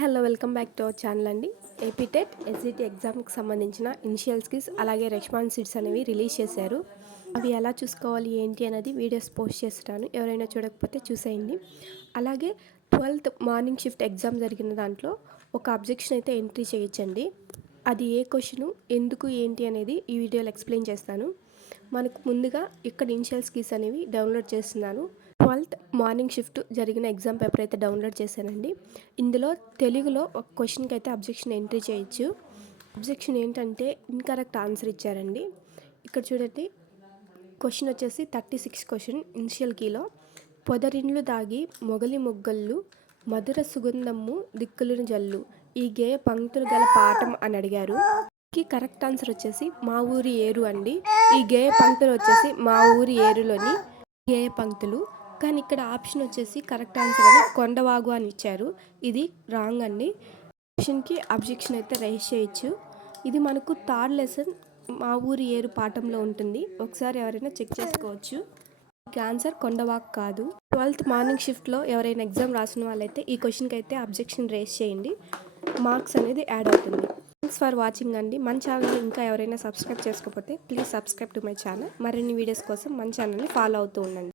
Hello welcome back to our channel అండి. APTET SGT ఎగ్జామ్కి సంబంధించిన ఇనిషియల్ స్కిల్స్ అలాగే రెస్పాన్స్ షీట్స్ అనేవి రిలీజ్ చేశారు. అవి ఎలా చూసుకోవాలి ఏంటి అనేది వీడియోస్ పోస్ట్ చేస్తున్నాను. ఎవరైనా చూడకపోతే చూసేయండి. అలాగే 12th మార్నింగ్ షిఫ్ట్ ఎగ్జామ్ జరిగిన దాంట్లో ఒక అబ్జెక్షన్ అయితే ఎంట్రీ చేయొచ్చండి. అది ఏ క్వశ్చను ఎందుకు ఏంటి అనేది ఈ వీడియోలో ఎక్స్ప్లెయిన్ చేస్తాను. మనకు ముందుగా ఇక్కడ ఇనిషియల్ స్కిల్స్ అనేవి డౌన్లోడ్ చేస్తున్నాను. 12th మార్నింగ్ షిఫ్ట్ జరిగిన ఎగ్జామ్ పేపర్ అయితే డౌన్లోడ్ చేశానండి. ఇందులో తెలుగులో ఒక క్వశ్చన్కి అయితే అబ్జెక్షన్ ఎంట్రీ చేయొచ్చు. అబ్జెక్షన్ ఏంటంటే ఇన్కరెక్ట్ ఆన్సర్ ఇచ్చారండి. ఇక్కడ చూడండి, క్వశ్చన్ వచ్చేసి 36 క్వశ్చన్. ఇనిషియల్ కీలో పొదరిండ్లు దాగి మొగలి మొగ్గళ్ళు మధుర సుగంధము దిక్కులను జల్లు ఈ గేయ పంక్తులు గల పాఠం అని అడిగారు. కరెక్ట్ ఆన్సర్ వచ్చేసి మా ఊరి ఏరు అండి. ఈ గేయ పంక్తులు వచ్చేసి మా ఊరి ఏరులోని గేయ పంక్తులు. కానీ ఇక్కడ ఆప్షన్ వచ్చేసి కరెక్ట్ ఆన్సర్ అని కొండవాగు అని ఇచ్చారు. ఇది రాంగ్ అండి. ఆప్షన్కి అబ్జెక్షన్ అయితే రైజ్ చేయొచ్చు. ఇది మనకు థర్డ్ లెసన్ మా ఊరి ఏరు పాఠంలో ఉంటుంది. ఒకసారి ఎవరైనా చెక్ చేసుకోవచ్చు. ఆన్సర్ కొండవాగు కాదు. 12th మార్నింగ్ షిఫ్ట్లో ఎవరైనా ఎగ్జామ్ రాసిన వాళ్ళైతే ఈ క్వశ్చన్కి అయితే అబ్జెక్షన్ రైజ్ చేయండి. మార్క్స్ అనేది యాడ్ అవుతుంది. థ్యాంక్స్ ఫర్ వాచింగ్ అండి. మన ఛానల్ ఇంకా ఎవరైనా సబ్స్క్రైబ్ చేసుకోకపోతే please subscribe to my channel. మరిన్ని వీడియోస్ కోసం మన ఛానల్ని ఫాలో అవుతూ ఉండండి.